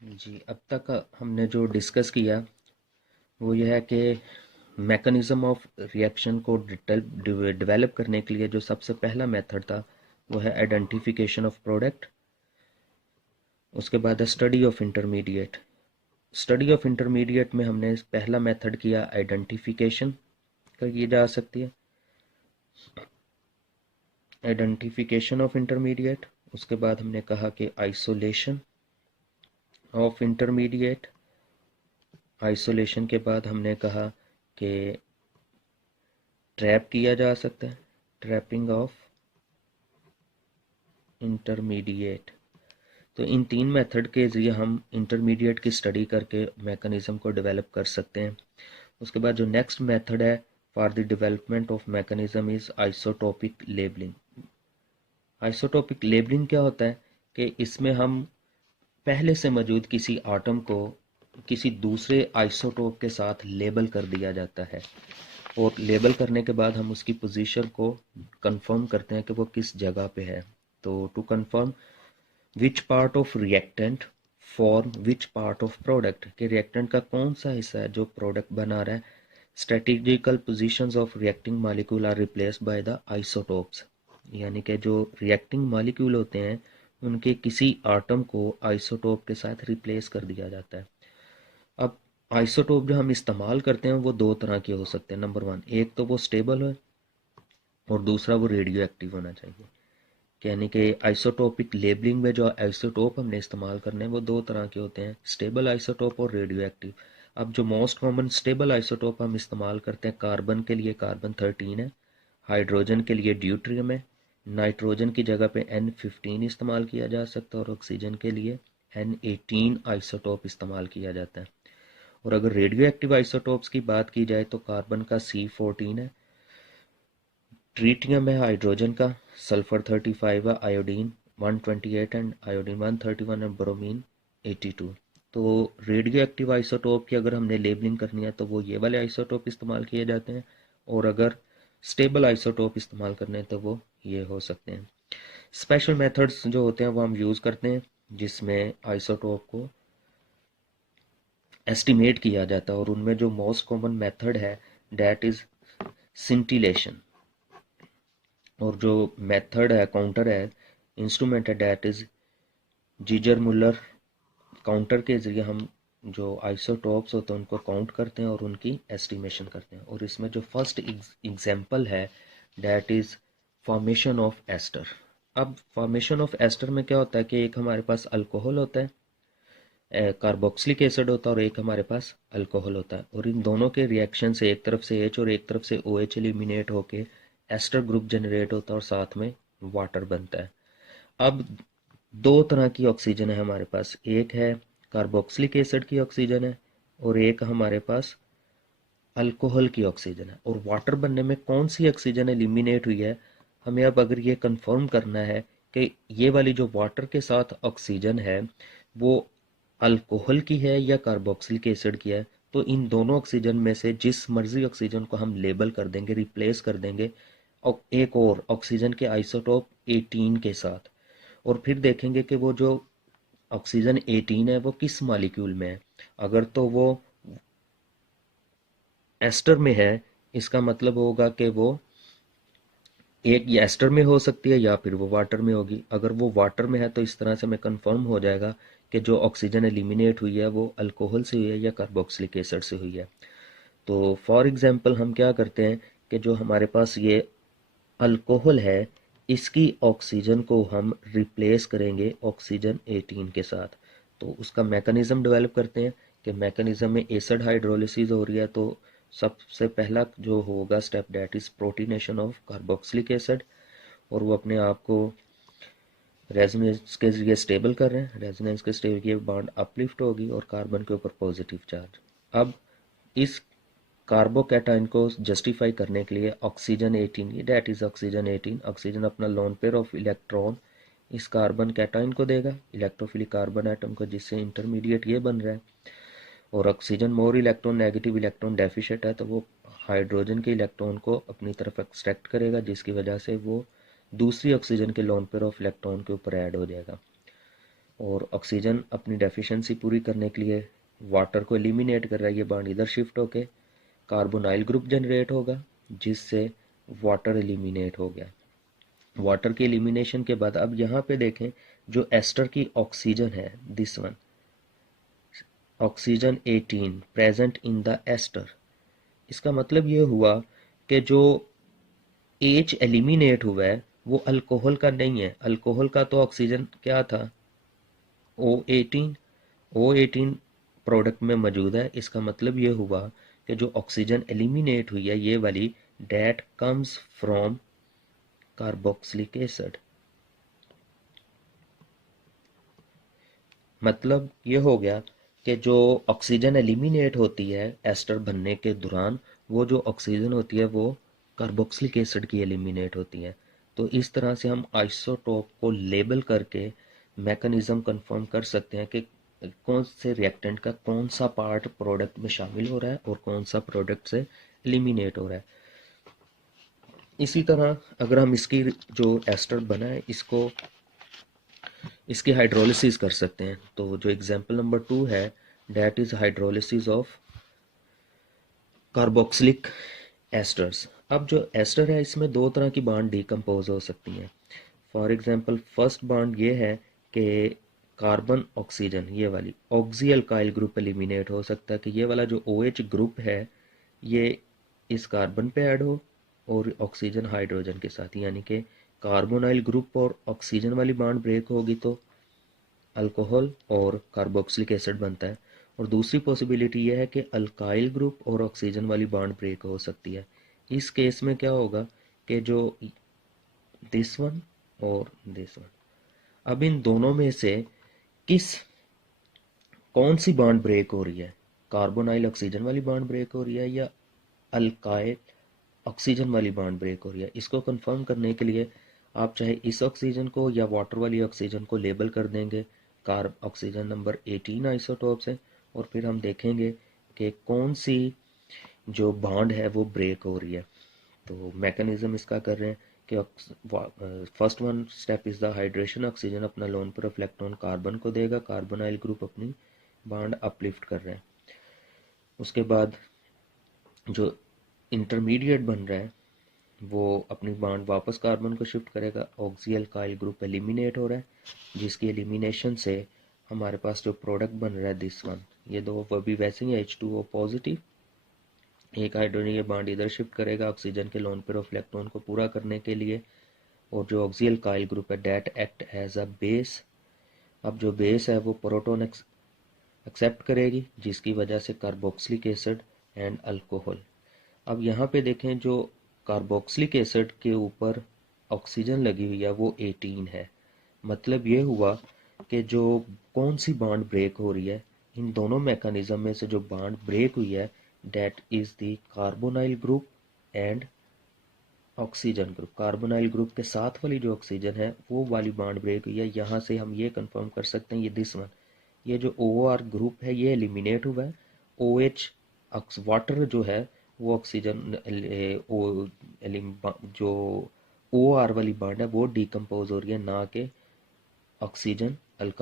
जी, अब तक हमने जो डिस्कस किया वो यह है कि मैकेनिज्म ऑफ रिएक्शन को डेवलप करने के लिए जो सबसे पहला मेथड था वो है आइडेंटिफिकेशन ऑफ प्रोडक्ट। उसके बाद है study of intermediate. Study of intermediate में हमने पहला मेथड किया आइडेंटिफिकेशन का, की जा सकती है आइडेंटिफिकेशन ऑफ इंटरमीडिएट। उसके बाद हमने कहा कि आइसोलेशन ऑफ इंटरमीडिएट। आइसोलेशन के बाद हमने कहा कि ट्रैप किया जा सकता है, ट्रैपिंग ऑफ इंटरमीडिएट। तो इन तीन मेथड के ज़रिए हम इंटरमीडिएट की स्टडी करके मैकेनिज्म को डेवलप कर सकते हैं। उसके बाद जो नेक्स्ट मेथड है for the development of mechanism is isotopic labelling. Isotopic labelling क्या होता है कि इसमें हम पहले से मौजूद किसी आटम को किसी दूसरे आइसोटोप के साथ लेबल कर दिया जाता है, और लेबल करने के बाद हम उसकी पोजीशन को कंफर्म करते हैं कि वो किस जगह पे है। तो to confirm which part of reactant form which part of product, कि रिएक्टेंट का कौन सा हिस्सा है जो प्रोडक्ट बना रहा है। Strategical positions of reacting molecule are replaced by the isotopes, यानी कि जो रिएक्टिंग मॉलिक्यूल होते हैं उनके किसी आटम को आइसोटोप के साथ रिप्लेस कर दिया जाता है। अब आइसोटोप जो हम इस्तेमाल करते हैं वो दो तरह के हो सकते हैं। नंबर वन, एक तो वो स्टेबल है और दूसरा वो रेडियो एक्टिव होना चाहिए। यानी कि आइसोटोपिक लेबलिंग में जो आइसोटोप हमने इस्तेमाल करने हैं वो दो तरह के होते हैं, स्टेबल आइसोटोप और रेडियो एक्टिव। अब जो मोस्ट कॉमन स्टेबल आइसोटोप हम इस्तेमाल करते हैं, कार्बन के लिए कार्बन 13 है, हाइड्रोजन के लिए ड्यूट्रियम है, नाइट्रोजन की जगह पे N15 इस्तेमाल किया जा सकता है, और ऑक्सीजन के लिए N18 आइसोटोप इस्तेमाल किया जाता है। और अगर रेडियो एक्टिव आइसोटोप्स की बात की जाए तो कार्बन का C14 है, ट्रीटियम है हाइड्रोजन का, सल्फर 35 है, iodine 128 and iodine 131 and bromine 82। तो रेडियो एक्टिव आइसोटोप की अगर हमने लेबलिंग करनी है तो वो ये वाले आइसोटोप इस्तेमाल किए जाते हैं, और अगर स्टेबल आइसोटोप इस्तेमाल करने हैं तो वो ये हो सकते हैं। स्पेशल मेथड्स जो होते हैं वो हम यूज़ करते हैं जिसमें आइसोटोप को एस्टिमेट किया जाता है, और उनमें जो मोस्ट कॉमन मेथड है डैट इज़ सिंटिलेशन, और जो मेथड है काउंटर है इंस्ट्रूमेंट है डैट इज जीजर मुller। काउंटर के जरिए हम जो आइसोटोप्स होते हैं उनको काउंट करते हैं और उनकी एस्टिमेशन करते हैं। और इसमें जो फर्स्ट एग्जांपल है that is formation of ester. अब फॉर्मेशन ऑफ एस्टर में क्या होता है कि एक हमारे पास अल्कोहल होता है, कार्बोक्सिलिक एसिड होता है, और एक हमारे पास अल्कोहल होता है, और इन दोनों के रिएक्शन से एक तरफ से H और एक तरफ से OH एलिमिनेट होके एस्टर ग्रुप जनरेट होता है और साथ में वाटर बनता है। अब दो तरह की ऑक्सीजन है हमारे पास, एक है कार्बोक्सिलिक एसिड की ऑक्सीजन है और एक हमारे पास अल्कोहल की ऑक्सीजन है। और वाटर बनने में कौन सी ऑक्सीजन एलिमिनेट हुई है, हमें अब अगर ये कंफर्म करना है कि ये वाली जो वाटर के साथ ऑक्सीजन है वो अल्कोहल की है या कार्बोक्सिलिक एसिड की है, तो इन दोनों ऑक्सीजन में से जिस मर्जी ऑक्सीजन को हम लेबल कर देंगे, रिप्लेस कर देंगे और एक और ऑक्सीजन के आइसोटोप 18 के साथ, और फिर देखेंगे कि वो जो ऑक्सीजन 18 है वो किस मॉलिक्यूल में है। अगर तो वो एस्टर में है, इसका मतलब होगा कि वो एक ये एस्टर में हो सकती है या फिर वो वाटर में होगी। अगर वो वाटर में है तो इस तरह से हमें कंफर्म हो जाएगा कि जो ऑक्सीजन एलिमिनेट हुई है वो अल्कोहल से हुई है या कार्बोक्सिलिक एसिड से हुई है। तो फॉर एग्जांपल हम क्या करते हैं कि जो हमारे पास ये अल्कोहल है इसकी ऑक्सीजन को हम रिप्लेस करेंगे ऑक्सीजन 18 के साथ। तो उसका मैकेनिज्म डेवलप करते हैं कि मैकेनिज्म में एसिड हाइड्रोलिसिस हो रही है, तो सबसे पहला जो होगा step that is protonation of carboxylic acid, और वो अपने आप को रेजोनेंस के जरिए स्टेबल कर रहे हैं। रेजोनेंस के जरिए बॉन्ड अपलिफ्ट होगी और कार्बन के ऊपर पॉजिटिव चार्ज। अब इस कार्बोकैटायन को जस्टिफाई करने के लिए oxygen 18, that is oxygen 18, oxygen अपना लोन पेयर ऑफ इलेक्ट्रॉन इस कार्बन कैटायन को देगा, इलेक्ट्रोफिलिक कार्बन एटम को, जिससे इंटरमीडिएट ये बन रहा है। और oxygen more electron negative electron deficient है तो वो हाइड्रोजन के इलेक्ट्रॉन को अपनी तरफ एक्सट्रैक्ट करेगा, जिसकी वजह से वो दूसरी ऑक्सीजन के लोन पेयर ऑफ इलेक्ट्रॉन के ऊपर ऐड हो जाएगा। और ऑक्सीजन अपनी डेफिशिएंसी पूरी करने के लिए वाटर को एलिमिनेट कर रहा है, ये बॉन्ड इधर शिफ्ट होके कार्बोनाइल ग्रुप जनरेट होगा जिससे वाटर एलिमिनेट हो गया। वाटर के एलिमिनेशन के बाद अब यहाँ पे देखें जो एस्टर की ऑक्सीजन है, this one oxygen 18 present in the ester, इसका मतलब ये हुआ कि जो एच एलिमिनेट हुआ है वो अल्कोहल का नहीं है। अल्कोहल का तो ऑक्सीजन क्या था, O18, O18 प्रोडक्ट में मौजूद है। इसका मतलब ये हुआ कि जो ऑक्सीजन एलिमिनेट हुई है ये वाली, that comes from carboxylic acid. मतलब ये हो गया कि जो ऑक्सीजन एलिमिनेट होती है एस्टर बनने के दौरान, वो जो ऑक्सीजन होती है वो कार्बोक्सिलिक एसिड की एलिमिनेट होती है। तो इस तरह से हम आइसोटोप को लेबल करके मैकेनिज्म कंफर्म कर सकते हैं कि कौन से रिएक्टेंट का कौन सा पार्ट प्रोडक्ट में शामिल हो रहा है और कौन सा प्रोडक्ट से एलिमिनेट हो रहा है। इसी तरह अगर हम इसकी जो एस्टर बना है इसको इसकी हाइड्रोलिसिस कर सकते हैं। तो जो एग्जांपल नंबर 2 है, that is hydrolysis of carboxylic esters. अब जो एस्टर है इसमें दो तरह की बॉन्ड डीकम्पोज हो सकती हैं। फॉर एग्जांपल फर्स्ट बॉन्ड ये है कि कार्बन ऑक्सीजन, ये वाली ऑक्सी अल्काइल ग्रुप एलिमिनेट हो सकता है कि ये वाला जो OH ग्रुप है ये इस कार्बन पे ऐड हो और ऑक्सीजन हाइड्रोजन के साथ, यानी कि कार्बोनाइल ग्रुप और ऑक्सीजन वाली बॉन्ड ब्रेक होगी तो अल्कोहल और कार्बोक्सिलिक एसिड बनता है। और दूसरी पॉसिबिलिटी यह है कि अल्काइल ग्रुप और ऑक्सीजन वाली बॉन्ड ब्रेक हो सकती है। इस केस में क्या होगा कि जो दिस वन और दिस वन, अब इन दोनों में से किस कौन सी बॉन्ड ब्रेक हो रही है, कार्बोनाइल ऑक्सीजन वाली बॉन्ड ब्रेक हो रही है या अल्काइल ऑक्सीजन वाली बॉन्ड ब्रेक हो रही है। इसको कंफर्म करने के लिए आप चाहे इस ऑक्सीजन को या वाटर वाली ऑक्सीजन को लेबल कर देंगे कार्ब ऑक्सीजन नंबर 18 आइसोटोप से, और फिर हम देखेंगे कि कौन सी जो बॉन्ड है वो ब्रेक हो रही है। तो मैकेनिज्म इसका कर रहे हैं कि first one step is the hydration, oxygen अपना लोन पर इलेक्ट्रॉन कार्बन को देगा, कार्बोनाइल ग्रुप अपनी बॉन्ड अपलिफ्ट कर रहे हैं। उसके बाद जो इंटरमीडिएट बन रहा है वो अपनी बॉन्ड वापस कार्बन को शिफ्ट करेगा, ऑक्सी अल्काइल ग्रुप एलिमिनेट हो रहा है जिसकी एलिमिनेशन से हमारे पास जो प्रोडक्ट बन रहा है दिस वन, ये दो वो भी वैसे ही H2O पॉजिटिव, एक हाइड्रोजन ये बॉन्ड इधर शिफ्ट करेगा ऑक्सीजन के लोन पेयर ऑफ इलेक्ट्रॉन को पूरा करने के लिए, और जो ऑक्सी अल्काइल ग्रुप है that act as a base. अब जो बेस है वो प्रोटॉन एक्सेप्ट करेगी जिसकी वजह से कार्बोक्सिलिक एसिड एंड अल्कोहल। अब यहाँ पे देखें जो कार्बोक्सिलिक एसिड के ऊपर ऑक्सीजन लगी हुई है वो 18 है। मतलब ये हुआ कि जो कौन सी बॉन्ड ब्रेक हो रही है इन दोनों मैकेनिज्म में से, जो बॉन्ड ब्रेक हुई है that is the carbonyl group and oxygen group. Carbonyl group के साथ वाली जो ऑक्सीजन है वो वाली बॉन्ड ब्रेक हुई है। यहाँ से हम ये कंफर्म कर सकते हैं ये दिस वन, ये जो OR ग्रुप है ये एलिमिनेट हुआ है, OH वाटर जो है वो ऑक्सीजन जो OR वाली बॉन्ड है वो डिकम्पोज हो रही है, ना कि ऑक्सीजन अल्काइल।